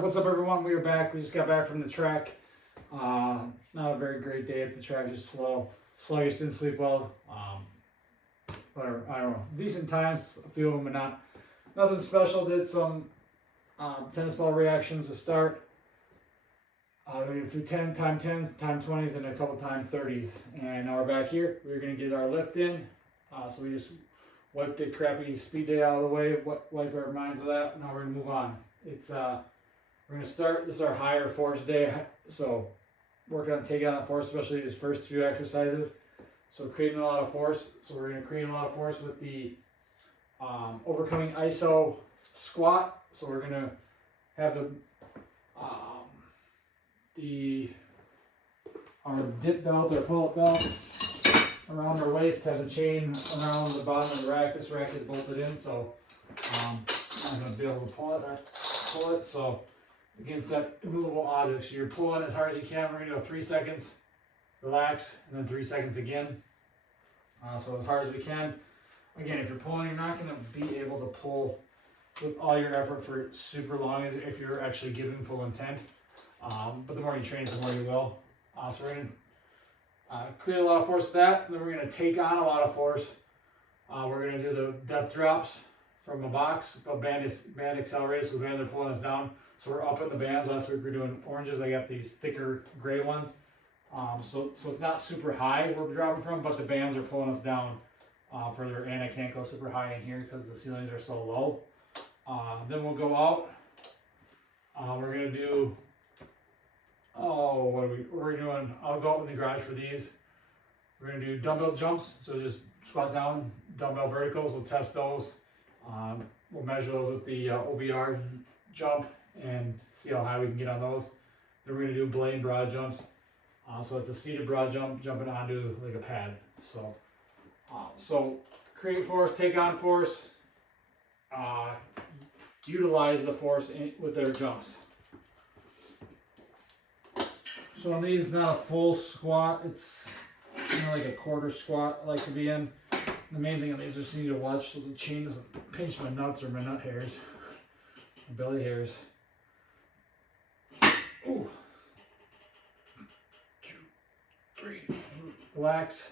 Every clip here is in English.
What's up, everyone? We are back. We just got back from the track. Not a very great day at the track, just sluggish, didn't sleep well. Whatever, I don't know. Decent times, a few of them, but nothing special. Did some tennis ball reactions to start. We did a few time 10s, time 20s, and a couple time 30s. And now we're back here. We're going to get our lift in. So we just wiped the crappy speed day out of the way, wipe our minds of that. Now we're going to move on. We're going to start, this is our higher force day, so working on taking on that force, especially these first few exercises. So creating a lot of force. So we're going to create a lot of force with the overcoming ISO squat. So we're going to have our dip belt or pull-up belt around our waist, have the chain around the bottom of the rack. This rack is bolted in, so I'm not going to be able to pull it. So against that immovable object, so you're pulling as hard as you can. We're going to go 3 seconds, relax, and then 3 seconds again. So as hard as we can. Again, if you're pulling, you're not going to be able to pull with all your effort for super long if you're actually giving full intent. But the more you train, the more you will. So we're going to create a lot of force with that, and then we're going to take on a lot of force. We're going to do the depth drops from a box, but band accelerated, so the bands are pulling us down. So we're up in the bands. Last week we were doing oranges. I got these thicker gray ones. So it's not super high we're dropping from, but the bands are pulling us down further, and I can't go super high in here because the ceilings are so low. Then we'll go out. We're going to do, we're doing, I'll go out in the garage for these. We're going to do dumbbell jumps, so just squat down, dumbbell verticals, we'll test those. We'll measure those with the OVR jump and see how high we can get on those. Then we're going to do blade broad jumps. So it's a seated broad jump, jumping onto like a pad. So create force, take on force, utilize the force with their jumps. So on these, not a full squat, it's like a quarter squat I like to be in. The main thing on these is just need to watch so the chain doesn't pinch my nuts or my nut hairs, my belly hairs. Ooh. 2, 3. Relax.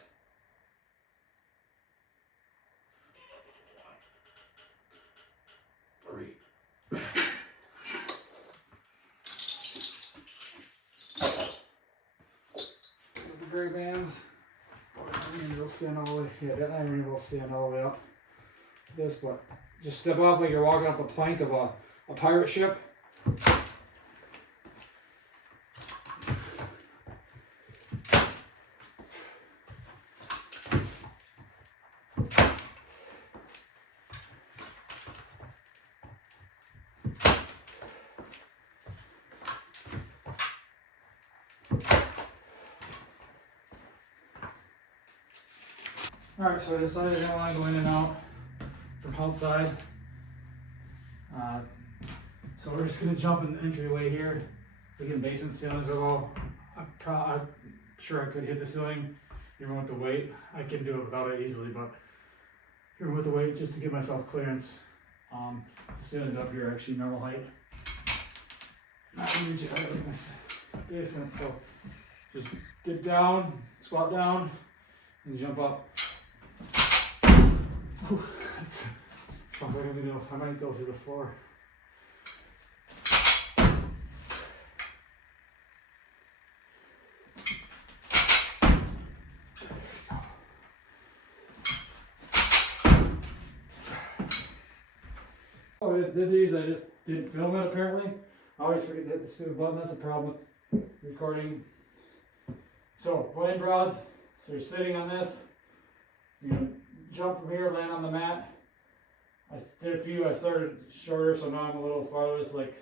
1, 2, 3. The gray bands. You'll stand all the way. Yeah, that iron will stand all the way up. This, but just step off like you're walking off the plank of a pirate ship. Alright, so I decided I don't want to go in and out from outside. So we're just going to jump in the entryway here. Again, basement ceilings are low. I'm sure I could hit the ceiling even with the weight. I can do it without it easily, but even with the weight, just to give myself clearance. The ceilings up here are actually normal height. Not huge, I like my basement, so just dip down, squat down, and jump up. Whew, sounds like I might go through the floor. So I just did these, I just didn't film it apparently. I always forget to hit the stupid button, that's a problem with recording. So, blade broads, so you're sitting on this, you're going to jump from here, land on the mat. I did a few, I started shorter, so now I'm a little farther, it's like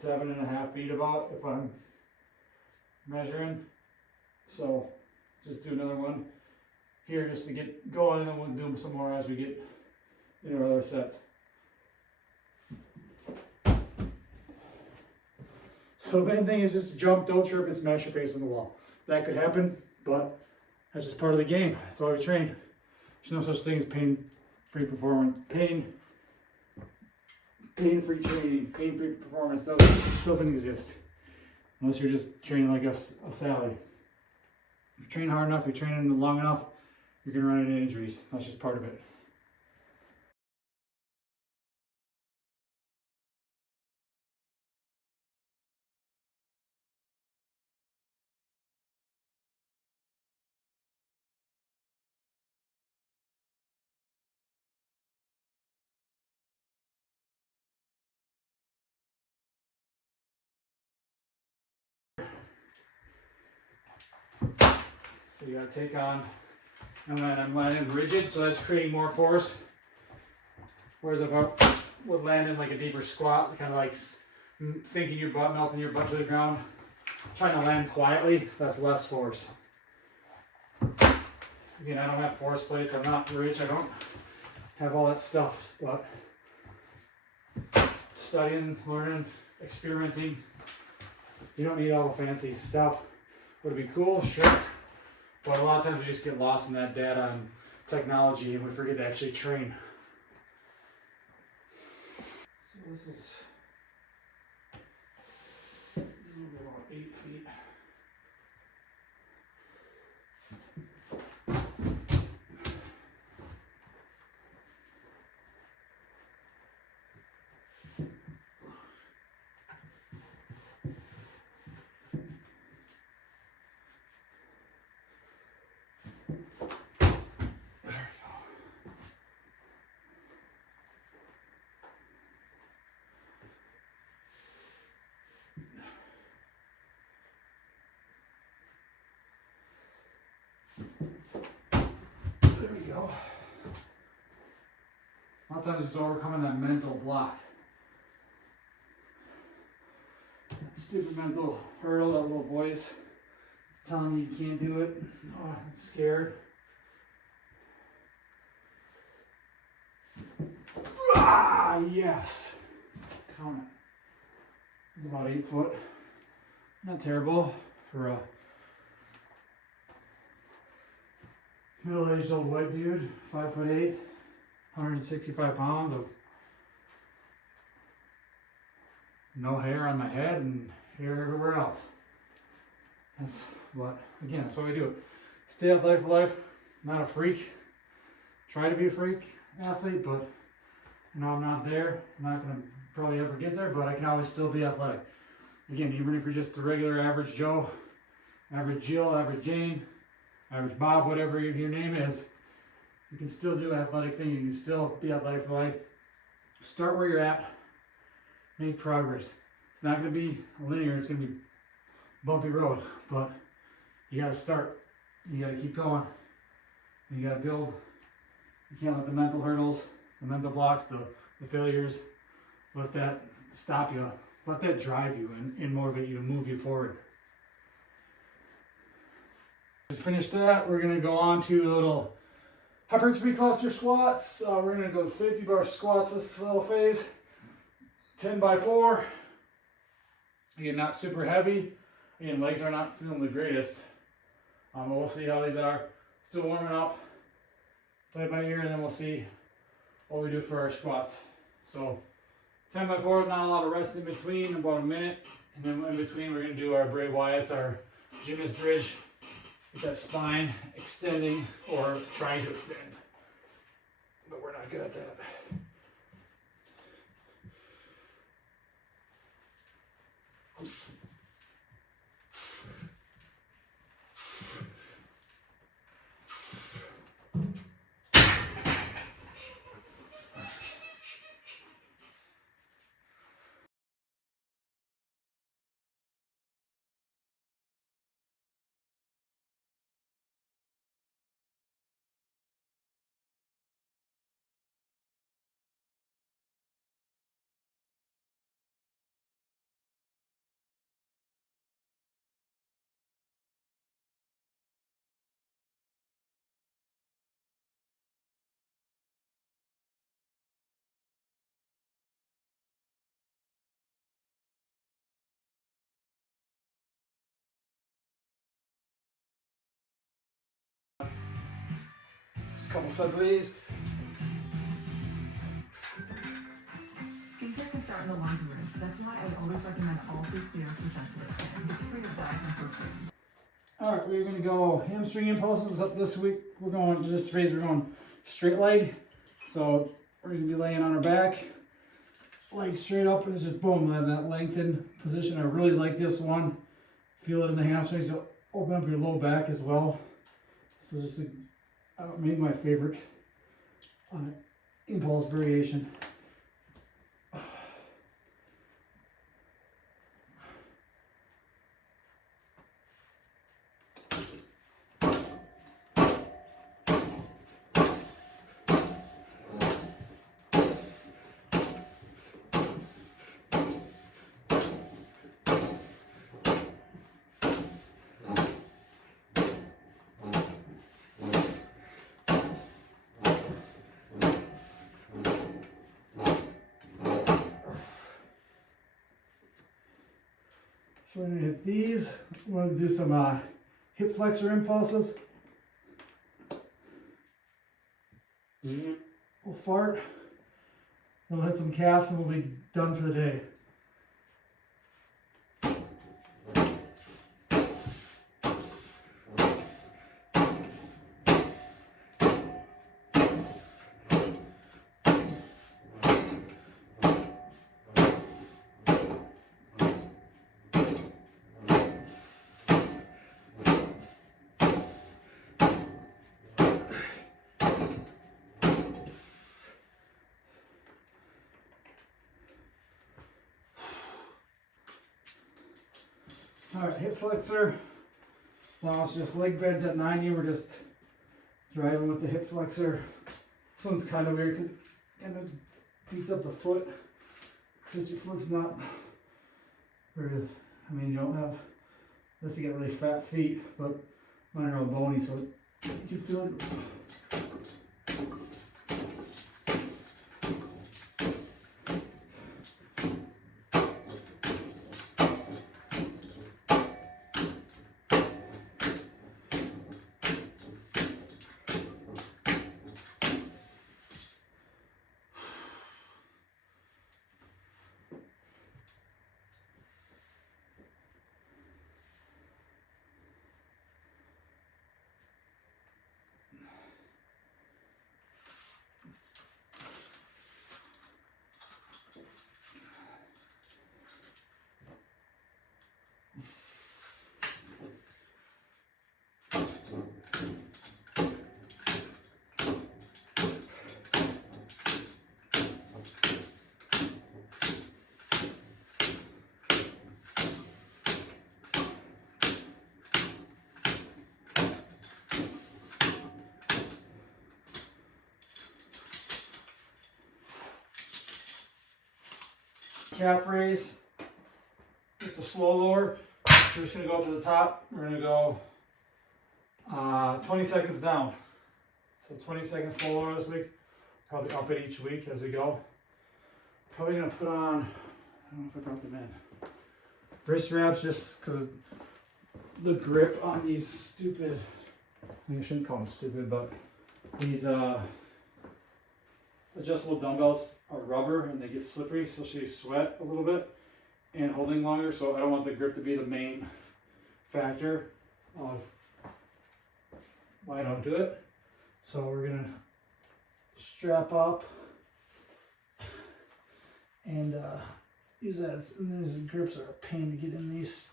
7.5 feet about if I'm measuring. So, just do another one here just to get going, and then we'll do some more as we get into our other sets. So the main thing is just jump, don't trip, and smash your face on the wall. That could happen, but that's just part of the game. That's why we train. There's no such thing as pain-free performance. Pain pain-free training, pain-free performance doesn't exist. Unless you're just training like a Sally. If you train hard enough, you're training long enough, you're gonna run into injuries. That's just part of it. So you gotta take on, and then I'm landing rigid, so that's creating more force. Whereas if I would land in like a deeper squat, kind of like sinking your butt, melting your butt to the ground, trying to land quietly, that's less force. Again, I don't have force plates, I'm not rich, I don't have all that stuff, but studying, learning, experimenting, you don't need all the fancy stuff. Would it be cool? Sure. But a lot of times we just get lost in that data and technology and we forget to actually train. So this is about 8 feet. There we go. A lot of times it's overcoming that mental block. That stupid mental hurdle, that little voice telling you you can't do it. Oh, I'm scared. Ah, yes. Count it. It's about 8 foot. Not terrible for a middle-aged old white dude, 5'8", 165 pounds of no hair on my head and hair everywhere else. That's what we do. Stay athletic for life, not a freak. Try to be a freak athlete, but you know, I'm not there. I'm not gonna probably ever get there, but I can always still be athletic. Again, even if you're just a regular average Joe, average Jill, average Jane, average Bob, whatever your name is, you can still do athletic things. You can still be athletic for life. Start where you're at. Make progress. It's not going to be linear. It's going to be bumpy road, but you got to start. You got to keep going. You got to build. You can't let the mental hurdles, the mental blocks, the failures, let that stop you. Let that drive you and motivate you to move you forward. To finish that, we're going to go on to a little hypertrophy cluster squats. We're going to go safety bar squats this little phase. 10 by 4. Again, not super heavy. Again, legs are not feeling the greatest. But we'll see how these are. Still warming up. Play it by ear, and then we'll see what we do for our squats. So 10 by 4, not a lot of rest in between, about a minute. And then in between, we're going to do our Bray Wyatt's, our gymnast bridge. Get that spine extending or trying to extend. But we're not good at that. Just a couple sets of these. That's why I always recommend Alter Clear for sensitive skin. It's free of dyes and perfume. Alright, we're gonna go hamstring impulses up this week. We're going this phase, we're going straight leg. So we're gonna be laying on our back, leg straight up, and it's just boom, have that lengthened position. I really like this one. Feel it in the hamstrings. You'll open up your low back as well. So just maybe my favorite impulse variation. So we're going to hit these. We're going to do some hip flexor impulses. We'll fart. We'll hit some calves and we'll be done for the day. Alright, hip flexor. Now it's just leg bent at 90. We're just driving with the hip flexor. This one's kind of weird because it kind of beats up the foot. Because your foot's not very, I mean, you don't have, unless you get really fat feet, but mine are all bony, so you can feel it. Calf raise, just a slow lower. So we're just gonna go up to the top. We're gonna go 20 seconds down. So 20 seconds slow lower this week. Probably up it each week as we go. Probably gonna put on, I don't know if I brought them in, wrist wraps just because the grip on these stupid, I mean, I shouldn't call them stupid, but these adjustable dumbbells are rubber and they get slippery, especially if you sweat a little bit and holding longer. So I don't want the grip to be the main factor of why I don't do it. So we're gonna strap up and use that. And these grips are a pain to get in these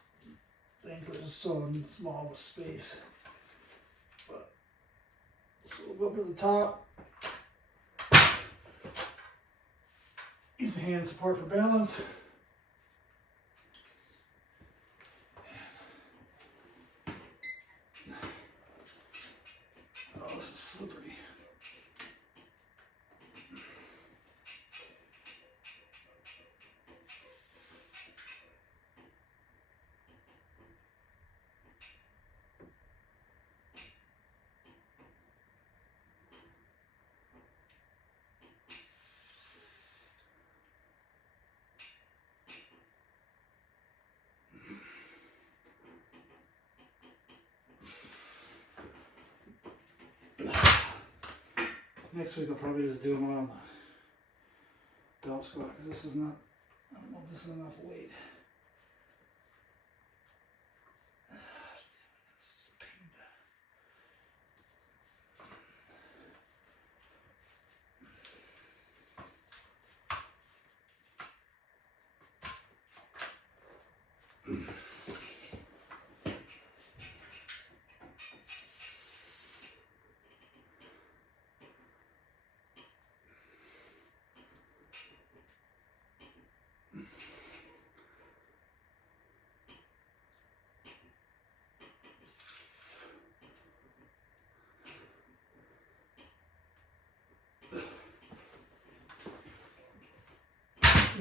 things because it's so small of a space. But so we'll go up to the top. Use the hand support for balance. Oh, this is slippery. Next week I'll probably just do them on the belt squat because this is not, I don't know if this enough weight.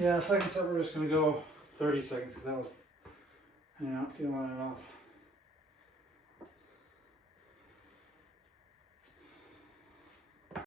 Yeah, second set we're just gonna go 30 seconds because that was, not feeling it off.